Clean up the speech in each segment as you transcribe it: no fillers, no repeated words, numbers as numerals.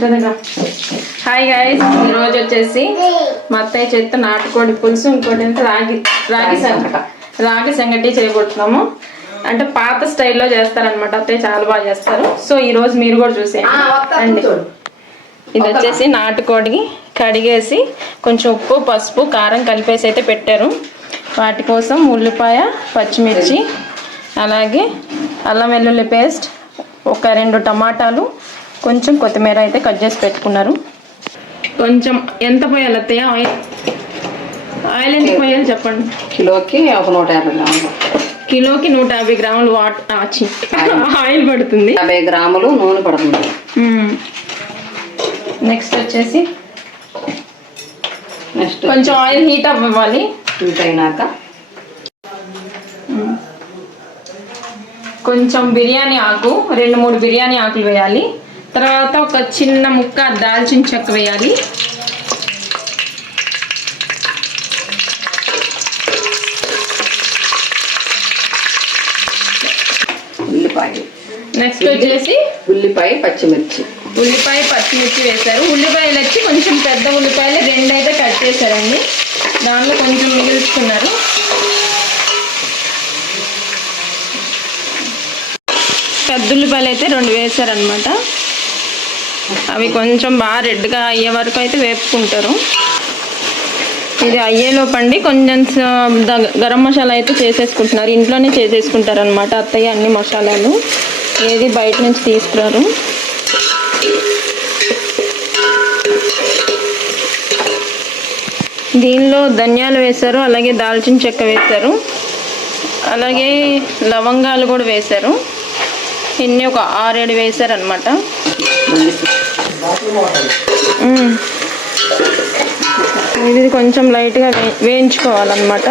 Hi guys, ఈరోజు వచ్చేసి మా అత్తయ్య చేత నాటుకోడి పులుసు, ఇంకోటి అంటే రాగి సంగటి చేయబోతున్నాము. అంటే పాత స్టైల్లో చేస్తారనమాట. అత్తయ్య చాలా బాగా చేస్తారు. సో ఈ రోజు మీరు కూడా చూసేయండి. ఇది వచ్చేసి నాటుకోడి కడిగేసి కొంచెం ఉప్పు, పసుపు, కారం కలిపేసి అయితే పెట్టారు. వాటి కోసం ఉల్లిపాయ, పచ్చిమిర్చి, అలాగే అల్లం వెల్లుల్లి పేస్ట్, ఒక 2 టమాటాలు, కొంచెం కొత్తిమీర అయితే కట్ చేసి పెట్టుకున్నారు. కొంచెం ఎంత పోయాలి అత్తయ్య? ఆయిల్ ఎంత పోయాలి చెప్పండి. కిలోకి ఒక 150 గ్రాములు. కిలోకి 150 గ్రాములు ఆయిల్ పడుతుంది. 50 గ్రాములు నూనె పడుతుంది. నెక్స్ట్ వచ్చేసి కొంచెం ఆయిల్ హీట్ అవ్వాలి. హీట్ అయినాక కొంచెం బిర్యానీ ఆకు, 2-3 బిర్యానీ ఆకులు వేయాలి. తర్వాత ఒక చిన్న ముక్క దాల్చిన చెక్క వేయాలి. ఉల్లిపాయ. నెక్స్ట్ వచ్చేసి ఉల్లిపాయ, పచ్చిమిర్చి వేశారు. ఉల్లిపాయలు వచ్చి కొంచెం పెద్ద ఉల్లిపాయలు 2 అయితే కట్ చేశారండి. దానిలో కొంచెం మిగిల్చుకున్నారు. పెద్ద ఉల్లిపాయలు అయితే 2 వేశారనమాట. అవి కొంచెం బాగా రెడ్గా అయ్యే వరకు అయితే వేపుకుంటారు. ఇది అయ్యేలోపండి కొంచెం గరం మసాలా అయితే చేసేసుకుంటున్నారు. ఇంట్లోనే చేసేసుకుంటారు అనమాట అత్తయ్య అన్ని మసాలాలు, ఏది బయట నుంచి తీసుకురారు. దీనిలో ధనియాలు వేశారు, అలాగే దాల్చిన చెక్క వేశారు, అలాగే లవంగాలు కూడా వేశారు. ఇన్ని ఒక 6-7 వేశారనమాట. ఇది కొంచెం లైట్గా వేయించుకోవాలన్నమాట.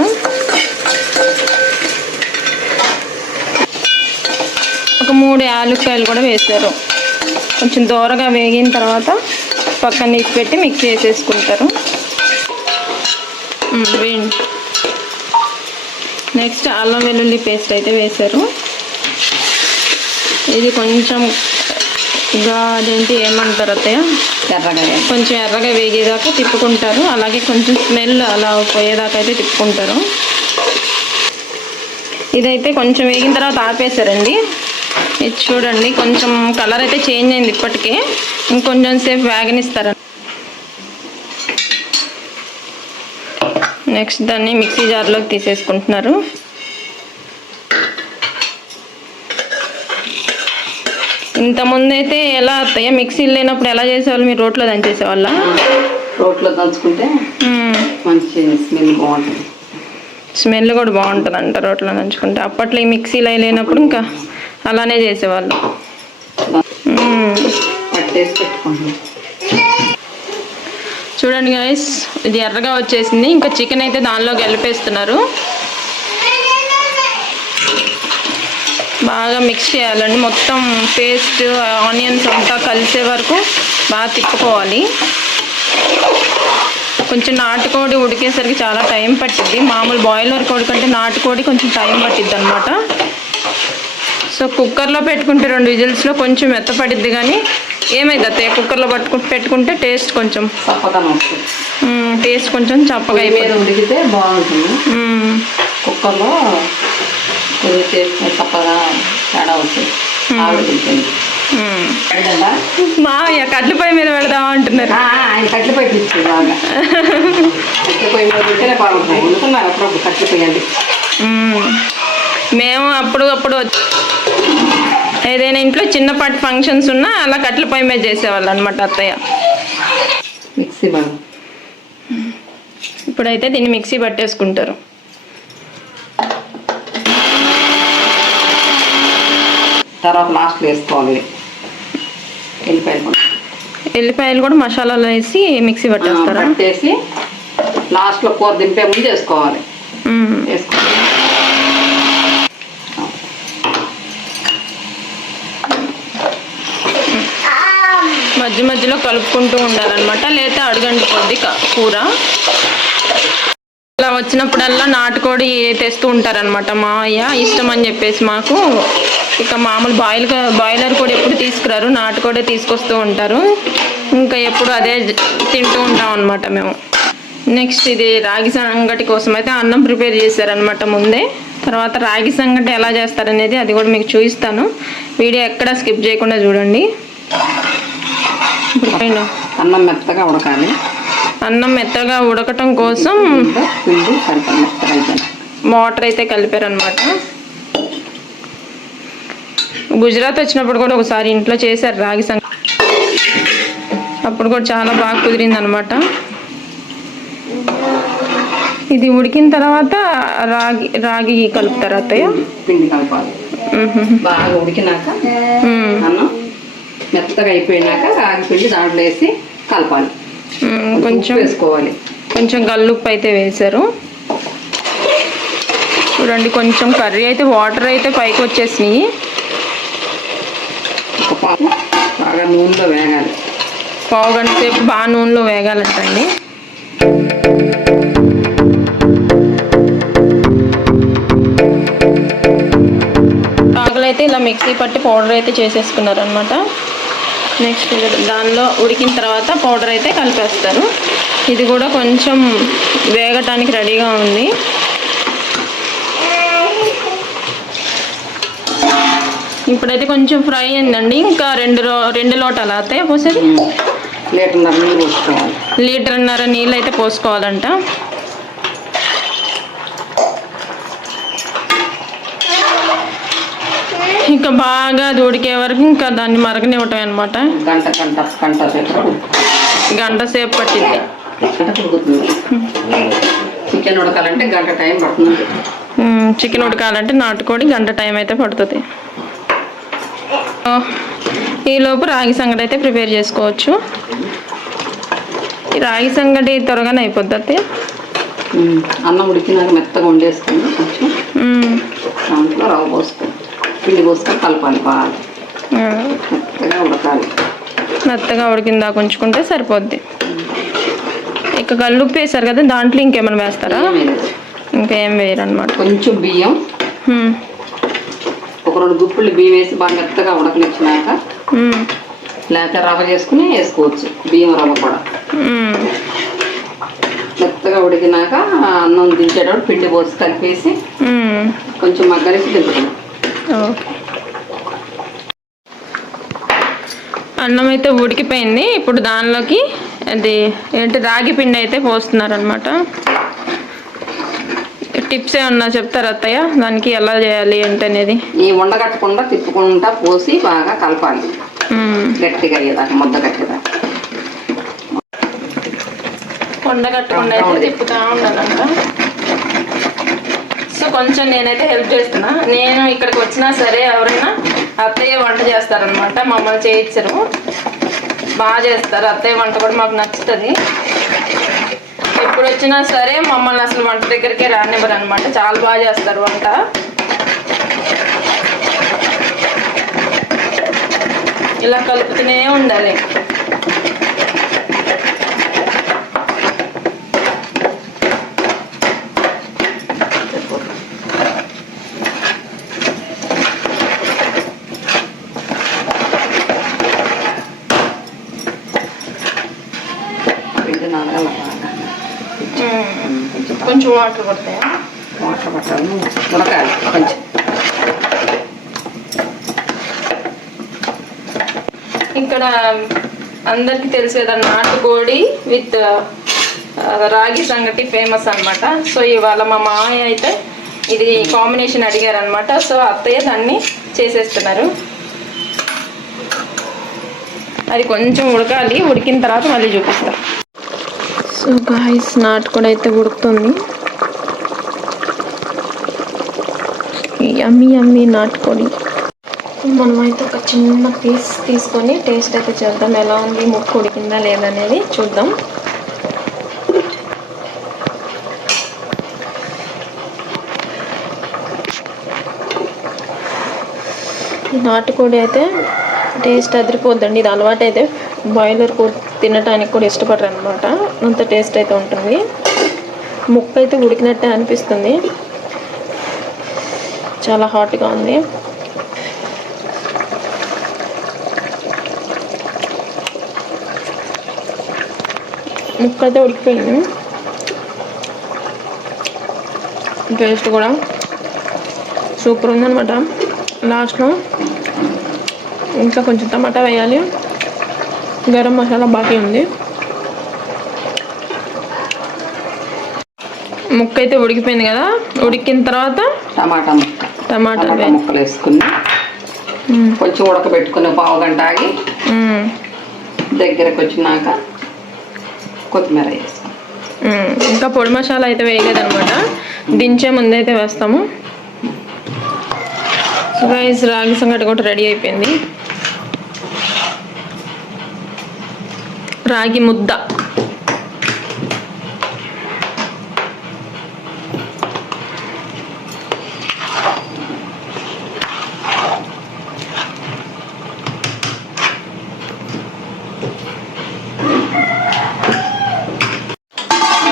ఒక 3 యాలక్కాయలు కూడా వేశారు. కొంచెం దోరగా వేగిన తర్వాత పక్కన తీసి పెట్టి మిక్స్ చేసేసుకుంటారు. నెక్స్ట్ అల్లం వెల్లుల్లి పేస్ట్ అయితే వేశారు. ఇది కొంచెం అదేంటి ఏమంటారు అత్తయ్య, కొంచెం ఎర్రగా వేగేదాకా తిప్పుకుంటారు. అలాగే కొంచెం స్మెల్ అలా పోయేదాకా అయితే తిప్పుకుంటారు. ఇదైతే కొంచెం వేగిన తర్వాత ఆపేశారండి. ఇది చూడండి, కొంచెం కలర్ అయితే చేంజ్ అయింది ఇప్పటికే. ఇంకొంచెం సేపు వేగనిస్తారు. నెక్స్ట్ దాన్ని మిక్సీ జార్లోకి తీసేసుకుంటున్నారు. ఇంతకుముందు అయితే ఎలా అత్తయ్య మిక్సీలు లేనప్పుడు ఎలా చేసేవాళ్ళు? మీరు రోట్లో దంచేసేవాళ్ళ? రోట్లో దంచుకుంటే మంచి స్మెల్ బాగుంటుంది. స్మెల్ కూడా బాగుంటుంది అంట రోట్లో దంచుకుంటే. అప్పట్లో ఈ మిక్సీలు లేనప్పుడు ఇంకా అలానే చేసేవాళ్ళు. పట్టేసి పెట్టుకుంటాం. చూడండి గైస్, ఇది ఎర్రగా వచ్చేసింది. ఇంకా చికెన్ అయితే దానిలో కలిపేస్తున్నారు. బాగా మిక్స్ చేయాలండి. మొత్తం పేస్ట్, ఆనియన్స్ అంతా కలిసే వరకు బాగా తిప్పుకోవాలి. కొంచెం నాటుకోడి ఉడికేసరికి చాలా టైం పట్టిద్ది. మామూలు బాయిలర్ కోడి కంటే నాటుకోడి కొంచెం టైం పట్టిద్ది అనమాట. సో కుక్కర్లో పెట్టుకుంటే 2 విజిల్స్లో కొంచెం మెత్తపడిద్ది. కానీ ఏమైంది అత్తయ్య, కుక్కర్లో పెట్టుకుంటే టేస్ట్ కొంచెం చప్పగా ఉడికితే బాగుంటుంది. కుక్కర్లో చప్పగా తేడా వస్తుంది. మావయ్య కట్ల పొయ్యి మీద పెడదామా అంటున్నారు. ఆయన కట్ల పొయ్యి తెచ్చి బాగా కట్ల పొయ్యి మీద ఉంటేనే బాగుంటుంది. వండుతున్నారు అప్పుడప్పుడు కట్ల పొయ్యి అండి. మేము అప్పుడు ఏదైనా ఇంట్లో చిన్నపాటి ఫంక్షన్స్ ఉన్నా అలా కట్ల పొయ్యి మీద చేసేవాళ్ళు అనమాట అత్తయ్య. మిక్సీ బాగా ఇప్పుడైతే దీన్ని మిక్సీ పట్టేసుకుంటారు. తర్వాత లాస్ట్లో వేసుకోవాలి ఎల్లిపాయలు కూడా మసాలాలో వేసి మిక్సీ పట్టేస్తారు. పట్టేసి లాస్ట్లో కూర దింపే ముందు వేసుకోవాలి. మధ్యలో కలుపుకుంటూ ఉండాలన్నమాట, లేదా అడుగంటుకోద్ది కూర. ఇలా వచ్చినప్పుడల్లా నాటుకోడి తెస్తూ ఉంటారనమాట మావయ్య, ఇష్టం అని చెప్పేసి మాకు. ఇక మామూలు బాయిలర్ కూడా ఎప్పుడు తీసుకురారు, నాటుకోడే తీసుకొస్తూ ఉంటారు. ఇంకా ఎప్పుడు అదే తింటూ ఉంటాం అనమాట మేము. నెక్స్ట్ ఇది రాగి సంగటి కోసం అయితే అన్నం ప్రిపేర్ చేశారనమాట ముందే. తర్వాత రాగి సంగటి ఎలా చేస్తారనేది అది కూడా మీకు చూపిస్తాను. వీడియో ఎక్కడ స్కిప్ చేయకుండా చూడండి. అన్నం మెత్తగా ఉడకాలి. అన్నం మెత్తగా ఉడకటం కోసం వాటర్ అయితే కలిపారనమాట. గుజరాత్ వచ్చినప్పుడు కూడా ఒకసారి ఇంట్లో చేశారు రాగి సంగటి. అప్పుడు కూడా చాలా బాగా కుదిరింది అనమాట. ఇది ఉడికిన తర్వాత రాగి కలుపుతారు అత్తయ్య. పిండి కలపాలి. బాగా ఉడికినాక అన్నం మెత్తగా అయిపోయినాక రాగి పిండి దాంట్లో వేసి కలపాలి. కొంచెం వేసుకోవాలి. కొంచెం గల్లుప్పు అయితే వేశారు. చూడండి కొంచెం కర్రీ అయితే వాటర్ అయితే పైకి వచ్చేసినాయి. బాగా నూనెలో వేగాలి. పావు గంట సేపు బాగా నూనెలో వేగాలంటండి. ఆకులైతే ఇలా మిక్సీ పట్టి పౌడర్ అయితే చేసేసుకున్నారు అనమాట. నెక్స్ట్ దానిలో ఉడికిన తర్వాత పౌడర్ అయితే కలిపేస్తారు. ఇది కూడా కొంచెం వేగటానికి రెడీగా ఉంది. ఇప్పుడైతే కొంచెం ఫ్రై అయిందండి. ఇంకా రెండు లోటాలు అయితే పోసేది. లీటర్న్నర నీళ్ళు అయితే పోసుకోవాలంట. ఇంకా బాగా ఉడికే వరకు ఇంకా దాన్ని మరగనివ్వటం అనమాట. గంట సేపు పట్టింది. చికెన్ ఉడకాలంటే గంట టైం పడుతుంది. చికెన్ ఉడకాలంటే నాటుకోడి గంట టైం అయితే పడుతుంది. ఈలోపు రాగి సంగటి అయితే ప్రిపేర్ చేసుకోవచ్చు. ఈ రాగి సంగటి త్వరగానే అయిపోద్ది. అన్నం ఉడికినాక మెత్తగా వండేసుకుని కొంచెం దాంట్లో రవ్వ పోసుకొని పిండి పోసుకొని కలపాలి. బాగా మెత్తగా ఉడకాలి. మెత్తగా ఉడికిందా ఉంచుకుంటే సరిపోద్ది. ఇక కల్లుప్పు వేసారు కదా, దాంట్లో ఇంకేమైనా వేస్తారా? ఇంకేం వేయరు అనమాట. కొంచెం బియ్యం, ఒక 2 గుప్పులు బియ్యం వేసి బాగా మెత్తగా ఉడకనిచ్చినాక లేకపోతే రవ్వ చేసుకుని వేసుకోవచ్చు. బియ్యం రవ్వ కూడా మెత్తగా ఉడికినాక అన్నం దించేటప్పుడు పిండి పోసి కలిపేసి కొంచెం మగ్గరేసి దింపడం. అన్నం అయితే ఉడికిపోయింది. ఇప్పుడు దానిలోకి అది రాగి పిండి అయితే పోస్తున్నారు అనమాట. టిప్స్ ఏమన్నా చెప్తారా అత్తయ్య దానికి, ఎలా చేయాలి ఏంటనేది? ఈ ఉండగట్టకుండా తిప్పుకుంటా పోసి బాగా కలపాలి. గట్టిగా అయ్యేదాకా, ముద్ద గట్టిగా ఉండగట్టకుండా అయితే తిప్పుతా ఉండాలంట. సో కొంచెం నేనైతే హెల్ప్ చేస్తున్నా. నేను ఇక్కడికి వచ్చినా సరే ఎవరైనా అత్తయ్య వంట చేస్తారనమాట. మమ్మల్ని చేయించరు, బాగా చేస్తారు. అత్తయ్య వంట కూడా మాకు నచ్చుతుంది. ఎప్పుడు వచ్చినా సరే మమ్మల్ని అసలు వంట దగ్గరికే రానివ్వరు అనమాట. చాలా బాగా చేస్తారు వంట. ఇలా కలుపుతూనే ఉండాలి. కొంచెం వాటర్ పడతాయా? వాటర్ పట్టాలి, ఉడకాలి కొంచెం. ఇక్కడ అందరికి తెలుసు కదా, నాటుకోడి విత్ రాగి సంగటి ఫేమస్ అనమాట. సో ఇవాళ మా మామయ్య అయితే ఇది కాంబినేషన్ అడిగారు అనమాట. సో అత్తయ్య దాన్ని చేసేస్తున్నారు. అది కొంచెం ఉడకాలి. ఉడికిన తర్వాత మళ్ళీ చూపిస్తా. సో గాయ్స్, నాటుకోడి అయితే ఉడుకుతుంది. యమ్మీ యమ్మీ నాటుకోడి. మనమైతే ఒక చిన్న పీస్ తీసుకొని టేస్ట్ అయితే చేద్దాం. ఎలా ఉంది, ముక్కు ఉడికిందా లేదనేది చూద్దాం. ఈ నాటుకోడి అయితే టేస్ట్ అదిరిపోద్దండి. ఇది అలవాటు అయితే బాయిలర్ కూడా తినడానికి కూడా ఇష్టపడరు అనమాట. అంత టేస్ట్ అయితే ఉంటుంది. ముక్క అయితే ఉడికినట్టే అనిపిస్తుంది. చాలా హాట్గా ఉంది. ముక్క అయితే ఉడికిపోయింది. టేస్ట్ కూడా సూపర్ ఉందన్నమాట. లాస్ట్లో ఇంకా కొంచెం టమాటా వేయాలి. గరం మసాలా బాకీ ఉంది. ముక్క అయితే ఉడికిపోయింది కదా. ఉడికిన తర్వాత టమాటా ముక్కలు వేసుకుని కొంచెం ఉడకబెట్టుకుని పావు గంట ఆగి దగ్గరకు వచ్చినాక కొత్తిమీర వేస్తాం. ఇంకా పొడి మసాలా అయితే వేయలేదన్నమాట. దించే ముందు అయితే వేస్తాము. రైస్ రాగి సంగటి కూడా రెడీ అయిపోయింది. రాగి ముద్ద.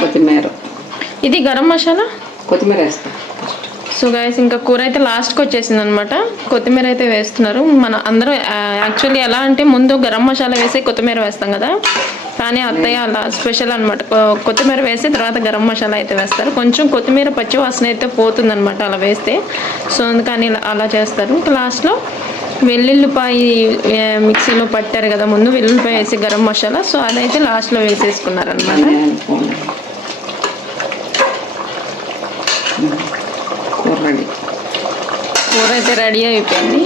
కొత్తిమీర, ఇది గరం మసాలా, కొత్తిమీర వేస్తాం. సో గైస్ ఇంకా కూర అయితే లాస్ట్కి వచ్చేసింది అనమాట. కొత్తిమీర అయితే వేస్తున్నారు. మన అందరూ యాక్చువల్లీ ఎలా అంటే ముందు గరం మసాలా వేసి కొత్తిమీర వేస్తాం కదా, కానీ అత్తయ్య అలా స్పెషల్ అనమాట. కొత్తిమీర వేసి తర్వాత గరం మసాలా అయితే వేస్తారు. కొంచెం కొత్తిమీర పచ్చి వాసన అయితే పోతుంది అనమాట అలా వేస్తే. సో అందుకని అలా చేస్తారు. ఇంకా లాస్ట్లో వెల్లుల్లిపాయ మిక్సీలో పట్టారు కదా ముందు, వెల్లుల్లిపాయ వేసి గరం మసాలా, సో అదైతే లాస్ట్లో వేసేసుకున్నారు అనమాట. కూర అయితే రెడీ అయిపోయింది.